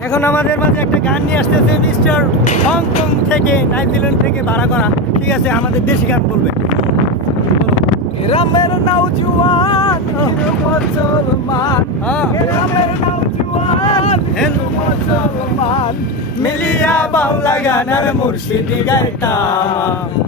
এখন আমাদের মাঝে একটা গান নিয়ে আসতেছে মিস্টার হংকং থেকে নিউজিল্যান্ড থেকে ভাড়া করা। ঠিক আছে আমাদের দেশি গান বলবে। গ্রামের মুসলমান হ্যাঁ। হিন্দু মুসলমান মিলিয়া বাউলা গানার মুর্শিদি গাইতাম।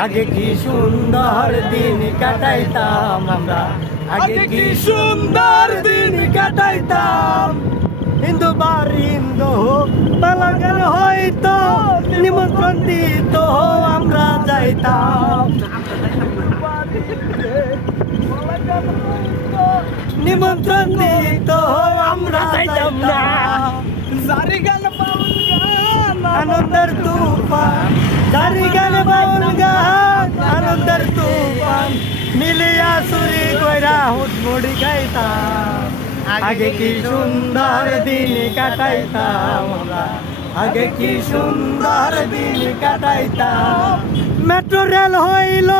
আগে কি সুন্দর দিন কাটাইতাম আমরা? আগে কি সুন্দর দিন কাটাইতাম? হিন্দু বারিন্দ বালাগান হয়তো নিমন্ত্রণ দিত আমরা যাইতাম। নিমন্ত্রণ দিত আমরা যাইতাম না। জারি গান আনন্দের তুফান জারি গান বাউল গান আনন্দের তুফান, মিলিয়া চুরি কইরা হুটমুড়ি খাইতাম। আগে কি সুন্দর দিন কাটাইতাম আগে কি সুন্দর দিন কাটাইতাম? মেট্রো রেল হইল